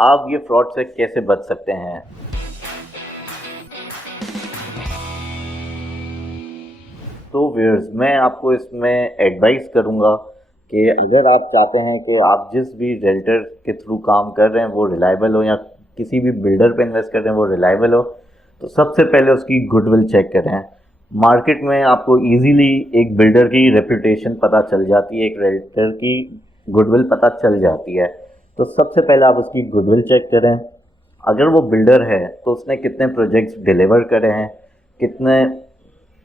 आप ये फ्रॉड से कैसे बच सकते हैं। तो व्यूअर्स, मैं आपको इसमें एडवाइस करूँगा कि अगर आप चाहते हैं कि आप जिस भी रियल्टर के थ्रू काम कर रहे हैं वो रिलायबल हो, या किसी भी बिल्डर पे इन्वेस्ट कर रहे हैं वो रिलायबल हो, तो सबसे पहले उसकी गुडविल चेक करें। मार्केट में आपको इजीली एक बिल्डर की रेपुटेशन पता चल जाती है, एक रियल्टर की गुडविल पता चल जाती है। तो सबसे पहले आप उसकी गुडविल चेक करें। अगर वो बिल्डर है तो उसने कितने प्रोजेक्ट्स डिलीवर करे हैं, कितने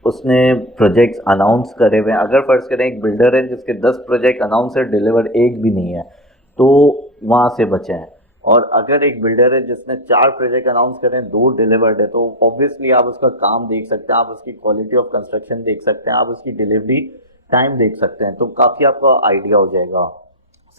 उसने प्रोजेक्ट्स अनाउंस करे हुए हैं। अगर फर्ज करें एक बिल्डर है जिसके 10 प्रोजेक्ट अनाउंस है, डिलीवर एक भी नहीं है, तो वहाँ से बचें। और अगर एक बिल्डर है जिसने 4 प्रोजेक्ट अनाउंस करें, 2 डिलीवर्ड है, तो ऑब्वियसली आप उसका काम देख सकते हैं, आप उसकी क्वालिटी ऑफ कंस्ट्रक्शन देख सकते हैं, आप उसकी डिलीवरी टाइम देख सकते हैं, तो काफ़ी आपको आइडिया हो जाएगा।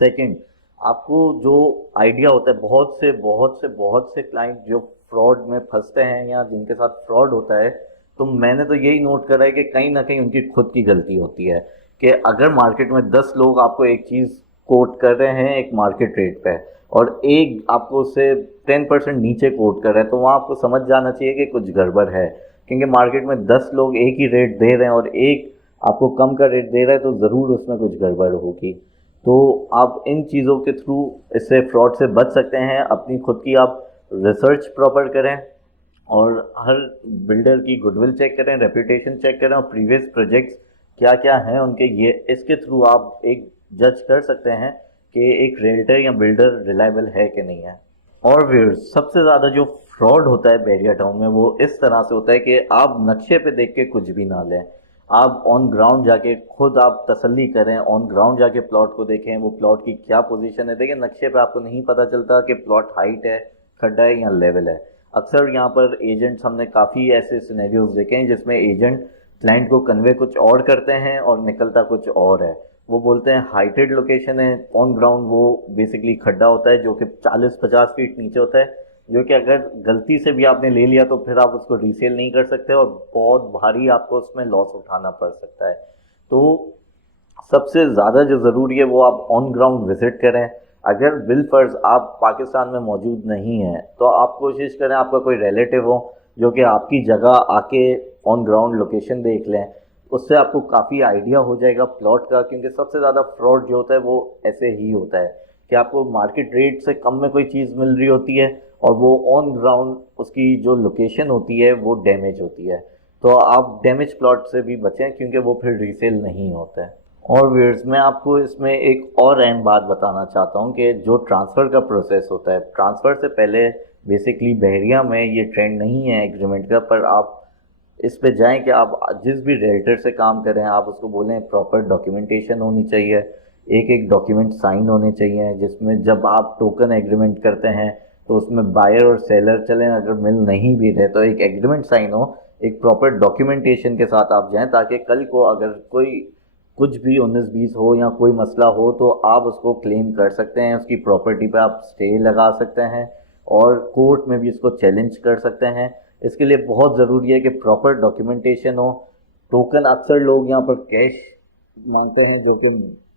सेकंड, आपको जो आइडिया होता है, बहुत से क्लाइंट जो फ्रॉड में फंसते हैं या जिनके साथ फ्रॉड होता है, तो मैंने तो यही नोट करा है कि कहीं ना कहीं उनकी खुद की गलती होती है कि अगर मार्केट में 10 लोग आपको एक चीज़ कोट कर रहे हैं एक मार्केट रेट पे, और एक आपको उससे 10% नीचे कोट कर रहे हैं, तो वहाँ आपको समझ जाना चाहिए कि कुछ गड़बड़ है। क्योंकि मार्केट में 10 लोग एक ही रेट दे रहे हैं और एक आपको कम का रेट दे रहा है, तो ज़रूर उसमें कुछ गड़बड़ होगी। तो आप इन चीज़ों के थ्रू इससे फ्रॉड से बच सकते हैं। अपनी खुद की आप रिसर्च प्रॉपर करें और हर बिल्डर की गुडविल चेक करें, रेपुटेशन चेक करें, और प्रीवियस प्रोजेक्ट्स क्या क्या हैं उनके, ये इसके थ्रू आप एक जज कर सकते हैं कि एक रियल्टर या बिल्डर रिलायबल है कि नहीं है। और व्यूअर्स, सबसे ज़्यादा जो फ्रॉड होता है बैरिया टाउन में वो इस तरह से होता है कि आप नक्शे पे देख के कुछ भी ना लें। आप ऑन ग्राउंड जाके खुद आप तसल्ली करें, ऑन ग्राउंड जाके प्लॉट को देखें, वो प्लॉट की क्या पोजीशन है। देखिए, नक्शे पे आपको नहीं पता चलता कि प्लॉट हाइट है, खड्डा है या लेवल है। अक्सर यहाँ पर एजेंट्स, हमने काफ़ी ऐसे सिनेरियोज देखे हैं जिसमें एजेंट क्लाइंट को कन्वे कुछ और करते हैं और निकलता कुछ और है। वो बोलते हैं हाइटेड लोकेशन है, ऑन ग्राउंड वो बेसिकली खड्डा होता है जो कि 40-50 फीट नीचे होता है, जो कि अगर गलती से भी आपने ले लिया तो फिर आप उसको रीसेल नहीं कर सकते और बहुत भारी आपको उसमें लॉस उठाना पड़ सकता है। तो सबसे ज़्यादा जो ज़रूरी है वो आप ऑन ग्राउंड विजिट करें। अगर बिलफर्ज आप पाकिस्तान में मौजूद नहीं हैं तो आप कोशिश करें आपका कोई रिलेटिव हो जो कि आपकी जगह आके ऑन ग्राउंड लोकेशन देख लें। उससे आपको काफ़ी आइडिया हो जाएगा प्लॉट का, क्योंकि सबसे ज़्यादा फ्रॉड जो होता है वो ऐसे ही होता है कि आपको मार्केट रेट से कम में कोई चीज़ मिल रही होती है और वो ऑन ग्राउंड उसकी जो लोकेशन होती है वो डैमेज होती है। तो आप डैमेज प्लॉट से भी बचें क्योंकि वो फिर रीसेल नहीं होता है। और व्यूअर्स, मैं आपको इसमें एक और अहम बात बताना चाहता हूँ कि जो ट्रांसफ़र का प्रोसेस होता है, ट्रांसफ़र से पहले बेसिकली बहरिया में ये ट्रेंड नहीं है एग्रीमेंट का, पर आप इस पे जाएं कि आप जिस भी रियल्टर से काम करें आप उसको बोलें प्रॉपर डॉक्यूमेंटेशन होनी चाहिए, एक एक डॉक्यूमेंट साइन होने चाहिए, जिसमें जब आप टोकन एग्रीमेंट करते हैं तो उसमें बायर और सेलर चलें, अगर मिल नहीं भी रहे तो एक एग्रीमेंट साइन हो, एक प्रॉपर डॉक्यूमेंटेशन के साथ आप जाएं, ताकि कल को अगर कोई कुछ भी 19-20 हो या कोई मसला हो तो आप उसको क्लेम कर सकते हैं, उसकी प्रॉपर्टी पे आप स्टे लगा सकते हैं और कोर्ट में भी इसको चैलेंज कर सकते हैं। इसके लिए बहुत ज़रूरी है कि प्रॉपर डॉक्यूमेंटेशन हो। टोकन अक्सर लोग यहाँ पर कैश मांगते हैं जो कि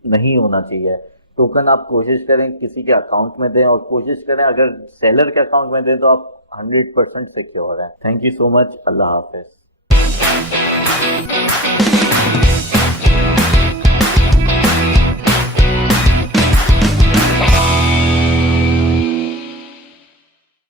नहीं होना चाहिए। टोकन आप कोशिश करें किसी के अकाउंट में दें, और कोशिश करें अगर सेलर के अकाउंट में दें तो आप 100% सिक्योर हैं। Thank you so much. अल्लाह हाफिज़।